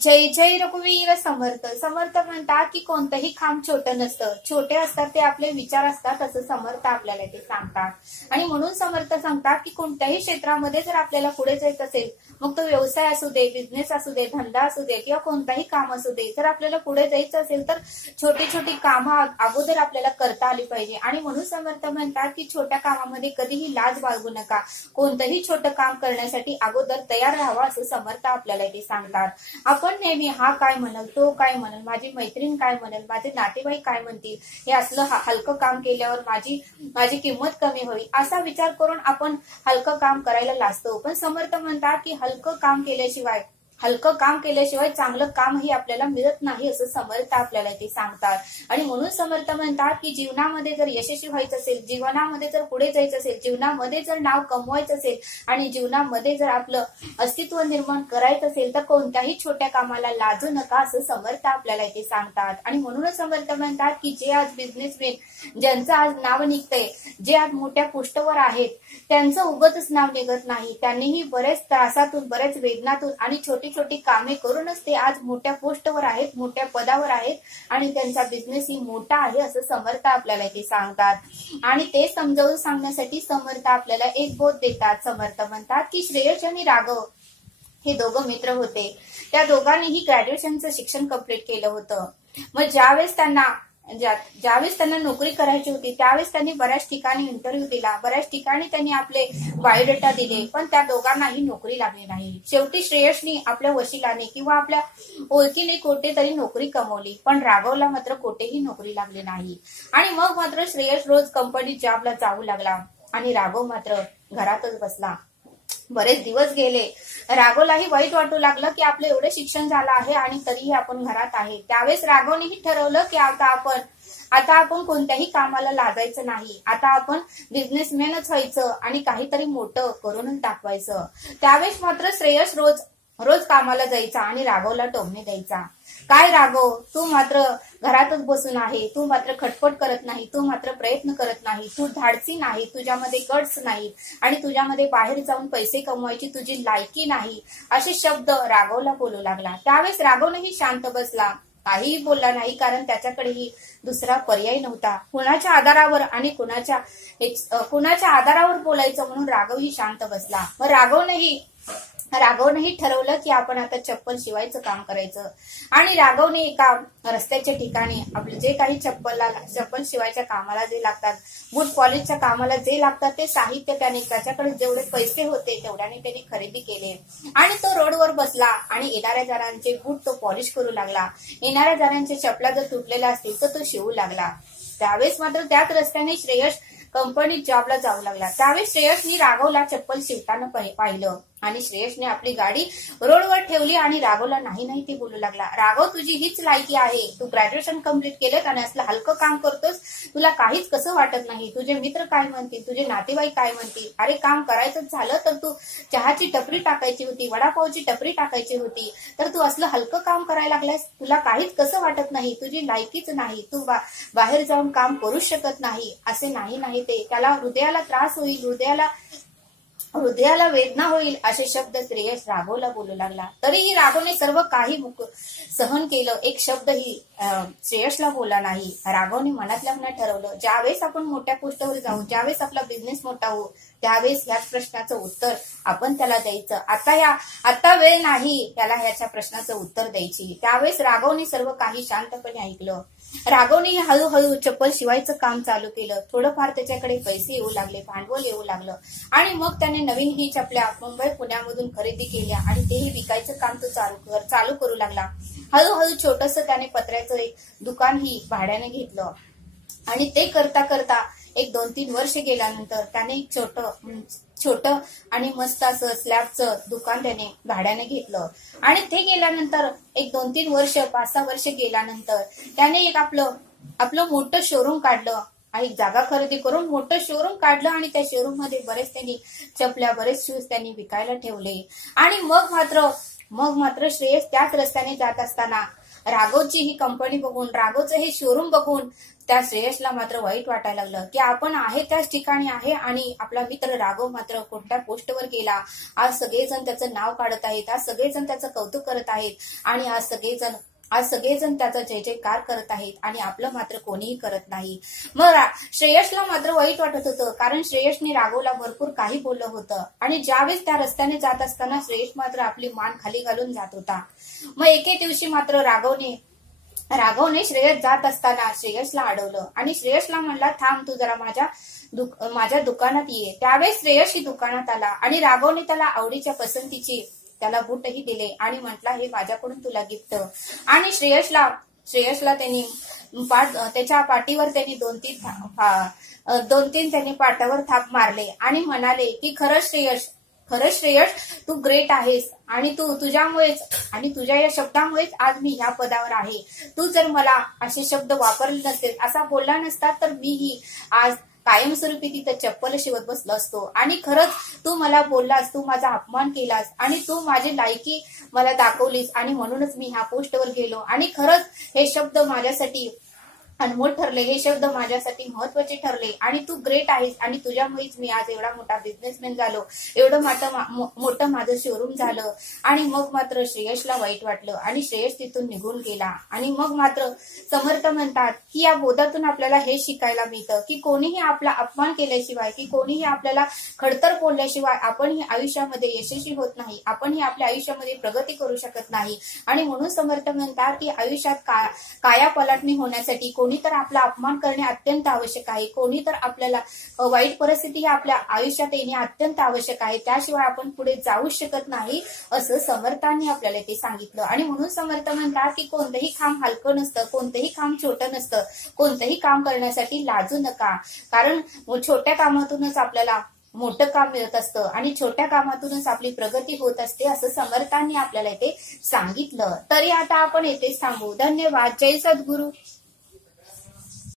जय जय रघुवीर समर्थ. समर्थ म्हणतात की कोणतंही काम छोटं नसतं, छोटे असतात ते आपले विचार असतात असं समर्थ आपल्याला ते सांगतात. आणि म्हणून समर्थ सांगतात की कोणत्याही क्षेत्रामध्ये जर आपल्याला पुढे जायचं असेल, मग तो व्यवसाय असू दे, बिझनेस असू दे, धंदा असू दे किंवा कोणताही काम असू दे, जर आपल्याला पुढे जायचं असेल तर छोटी छोटी कामं अगोदर आपल्याला करता आली पाहिजे. आणि म्हणून समर्थ म्हणतात की छोट्या कामामध्ये कधीही लाज बाळगू नका, कोणतंही छोटं काम करण्यासाठी अगोदर तयार राहावं असं समर्थ आपल्याला ते सांगतात. आपण नेहमी हा काय म्हणाल, तो काय म्हणाल, माझी मैत्रीण काय म्हणाल, माझे नातेवाईक काय म्हणतील, हे असलं हलकं काम केल्यावर माझी किंमत कमी होईल असा विचार करून आपण हलकं काम करायला लाजतो. पण समर्थ म्हणतात की हलकं काम केल्याशिवाय चांगलं कामही आपल्याला मिळत नाही असं समर्थ आपल्याला ते सांगतात. आणि म्हणून समर्थ म्हणतात की जीवनामध्ये जर यशस्वी व्हायचं असेल, जीवनामध्ये जर पुढे जायचं असेल, जीवनामध्ये जर नाव कमवायचं असेल आणि जीवनामध्ये जर आपलं अस्तित्व निर्माण करायचं असेल तर कोणत्याही छोट्या कामाला लाजू नका असं समर्थ आपल्याला ते सांगतात. आणि म्हणूनच समर्थ म्हणतात की जे आज बिझनेसमॅन ज्यांचं आज नाव निघतंय, जे आज मोठ्या पोस्टवर आहेत, त्यांचं उगाचच नाव निघत नाही. त्यांनीही बरेच त्रासातून, बरेच वेदनातून आणि छोटी छोटी कामे करूनच ते आज मोठ्या पोस्टवर आहेत, मोठ्या पदावर आहेत आणि त्यांचा बिझनेसही मोठा आहे असं समर्थ आपल्याला ते सांगतात. आणि ते समजावून सांगण्यासाठी समर्थ आपल्याला एक बोध देतात. समर्थ म्हणतात की श्रेयस आणि राघव हे दोघं मित्र होते. त्या दोघांनीही ग्रॅज्युएशनचं शिक्षण कंप्लीट केलं होतं. मग ज्यावेळेस त्यांना नोकरी करायची होती त्यावेळेस त्यांनी बऱ्याच ठिकाणी इंटरव्ह्यू दिला, बऱ्याच ठिकाणी त्यांनी आपले बायोडेटा दिले, पण त्या दोघांनाही नोकरी लागली नाही. शेवटी श्रेयसनी आपल्या वशिलाने किंवा आपल्या ओळखीने कोठेतरी नोकरी कमवली, पण राघवला मात्र कोठेही नोकरी लागली नाही. आणि मग मात्र श्रेयस रोज कंपनीत जॉबला जाऊ लागला आणि राघव मात्र घरातच बसला. बरेच दिवस गेले. राघवलाही वाईट वाटू लागलं की आपलं एवढं शिक्षण झालं आहे आणि तरीही आपण घरात आहे. त्यावेळेस राघवनेही ठरवलं की आता आपण कोणत्याही कामाला लाजायचं नाही, आता आपण बिझनेसमॅनच व्हायचं आणि काहीतरी मोठं करूनच दाखवायचं. त्यावेळेस मात्र श्रेयस रोज कामाला जायचा आणि राघवला टोमणे द्यायचा. काय राघव, तू मात्र घरातच बसून आहे, तू मात्र खटपट करत नाही, तू मात्र प्रयत्न करत नाही, तू धाडसी नाही, तुझ्यामध्ये गट्स नाही आणि तुझ्यामध्ये बाहेर जाऊन पैसे कमवायची तुझी लायकी नाही, असे शब्द राघवला बोलू लागला. त्यावेळेस राघवनेही शांत बसला, काहीही बोलला नाही, कारण त्याच्याकडेही दुसरा पर्याय नव्हता. कुणाच्या आधारावर आणि कुणाच्या आधारावर बोलायचं म्हणून राघवही शांत बसला. मग राघवनेही ठरवलं की आपण आता चप्पल शिवायचं काम करायचं. आणि राघवने एका रस्त्याच्या ठिकाणी आपलं जे काही चप्पल शिवायच्या कामाला जे लागतात, बूट पॉलिशच्या कामाला जे लागतात ते साहित्य त्याच्याकडे जेवढे पैसे होते तेवढ्याने त्यांनी खरेदी केले आणि तो रोडवर बसला आणि येणाऱ्या जणांचे बूट तो पॉलिश करू लागला. येणाऱ्या जणांचे चपला जर तुटलेल्या असतील तर तो शिवू लागला. त्यावेळेस मात्र त्याच रस्त्याने श्रेयस कंपनीत जॉबला जाऊ लागला. त्यावेळेस श्रेयसनी राघवला चप्पल शिवताना पाहिलं आणि श्रेयसने आपली गाडी रोडवर ठेवली आणि राघवला नाही ते बोलू लागला. राघव, तुझी हीच लायकी आहे, तू ग्रॅज्युएशन कंप्लीट केलं आणि असलं हलकं काम करतोस, तुला काहीच कसं वाटत नाही, तुझे मित्र काय म्हणतील, तुझे नातेवाईक काय म्हणतील, अरे काम करायचं झालं तर तू चहाची टपरी टाकायची होती, वडापावची टपरी टाकायची होती, तर तू असलं हलकं काम करायला लागलास, तुला काहीच कसं वाटत नाही, तुझी लायकीच नाही, तू बाहेर जाऊन काम करूच शकत नाही. असे नाही ते त्याला हृदयाला त्रास होईल, हृदयाला वेदना होईल असे शब्द श्रेयस राघवला बोलू लागला. तरीही राघवने सर्व काही सहन केलं, एक शब्दही श्रेयसला बोलला नाही. राघवने मनातल्या मनात ठरवलं, ज्यावेळेस आपण मोठ्या पोस्टवर जाऊ, ज्यावेळेस आपला बिझनेस मोठा होऊ, त्यावेळेस ह्याच प्रश्नाचं उत्तर आपण त्याला द्यायचं. आता वेळ नाही त्याला ह्याच्या प्रश्नाचं उत्तर द्यायची. त्यावेळेस राघवने सर्व काही शांतपणे ऐकलं. राघवने हळूहळू चप्पल शिवायचं काम चालू केलं. थोडंफार त्याच्याकडे पैसे येऊ लागले, भांडवल येऊ लागलं आणि मग त्याने नवीन ही चपल्या मुंबई पुण्यामधून खरेदी केल्या आणि तेही विकायचं काम तो चालू करू लागला. हळूहळू छोटंसं त्याने पत्र्याचं एक दुकान ही भाड्याने घेतलं आणि ते करता करता एक 2-3 वर्ष गेल्यानंतर त्याने एक छोटं आणि मस्त असं स्लॅबचं दुकान त्याने भाड्याने घेतलं. आणि ते गेल्यानंतर एक 2-3 वर्ष, 5-6 वर्ष गेल्यानंतर त्याने एक आपलं मोठं शोरूम काढलं आणि जागा खरेदी करून मोठं शोरूम काढलं आणि त्या शोरूम मध्ये बरेच त्यांनी चपल्या, बरेच शूज त्यांनी विकायला ठेवले. आणि मग मात्र श्रेयस त्याच रस्त्याने जात असताना राघवची ही कंपनी बघून, राघवचं हे शोरूम बघून त्या श्रेयसला मात्र वाईट वाटायला लागलं की आपण आहे त्याच ठिकाणी आहे आणि आपला मित्र राघव मात्र कोणत्या पोस्टवर गेला. आज सगळेजण त्याचं नाव काढत आहेत, आज सगळेजण त्याचं कौतुक करत आहेत आणि आज सगळेजण त्याचा जय जयकार करत आहेत आणि आपलं मात्र कोणीही करत नाही. मग श्रेयसला मात्र वाईट वाटत होतं, कारण श्रेयसने राघवला भरपूर काही बोललं होतं आणि ज्यावेळेस त्या रस्त्याने जात असताना श्रेयस मात्र आपली मान खाली घालून जात होता. मग एके दिवशी मात्र राघवने श्रेयस जात असताना श्रेयसला अडवलं आणि श्रेयसला म्हणला, थांब, तू जरा माझ्या दुकानात ये. त्यावेळेस श्रेयस ही दुकानात आला आणि राघवने त्याला आवडीच्या पसंतीची त्याला बूटही दिले आणि म्हटला, हे माझ्याकडून तुला गिफ्ट. आणि श्रेयसला त्यांनी त्याच्या पाठीवर त्यांनी दोन तीन त्यांनी पाठावर थाप मारले आणि म्हणाले की खरंच श्रेयस तू ग्रेट आहेस आणि तुझ्यामुळेच आणि तुझ्या या शब्दामुळेच आज मी ह्या पदावर आहे. तू जर मला असे शब्द वापरले नसते, असा बोलला नसता, तर मीही आज कायमस्वरूपी तिथं चप्पल शिवत बसलो असतो. आणि खरंच तू मला बोललास, तू माझा अपमान केलास आणि तू माझी लायकी मला दाखवलीस आणि म्हणूनच मी ह्या पोस्टवर गेलो. आणि खरंच हे शब्द माझ्यासाठी अनमोल ठरले, हे शब्द माझ्यासाठी महत्वाचे ठरले आणि तू ग्रेट आहेस आणि तुझ्यामुळेच मी आज एवढा मोठा बिझनेसमॅन झालो, एवढं मोठं माझं शोरूम झालं. आणि मग मात्र श्रेयसला वाईट वाटलं आणि श्रेयस तिथून निघून गेला. आणि मग मात्र समर्थ म्हणतात की या बोधातून आपल्याला हे शिकायला मिळतं की कोणीही आपला अपमान केल्याशिवाय, की कोणीही आपल्याला खडतर बोलल्याशिवाय आपण ही आयुष्यामध्ये यशस्वी होत नाही, आपण ही आपल्या आयुष्यामध्ये प्रगती करू शकत नाही. आणि म्हणून समर्थ म्हणतात की आयुष्यात काया पलटणी होण्यासाठी कोणी तर आपला अपमान करणे अत्यंत आवश्यक आहे, कोणी तर आपल्याला वाईट परिस्थिती आपल्या आयुष्यात येणे अत्यंत आवश्यक आहे, त्याशिवाय आपण पुढे जाऊ शकत नाही, असं समर्थांनी आपल्याला ते सांगितलं. आणि म्हणून समर्थ म्हणतात की कोणतंही काम हलकं नसतं, कोणतंही काम छोटं नसतं, कोणतंही काम करण्यासाठी लाजू नका, कारण छोट्या कामातूनच आपल्याला मोठं काम मिळत असतं आणि छोट्या कामातूनच आपली प्रगती होत असते, असं समर्थांनी आपल्याला इथे सांगितलं. तरी आता आपण येथेच थांबू. धन्यवाद. जय सद्गुरू.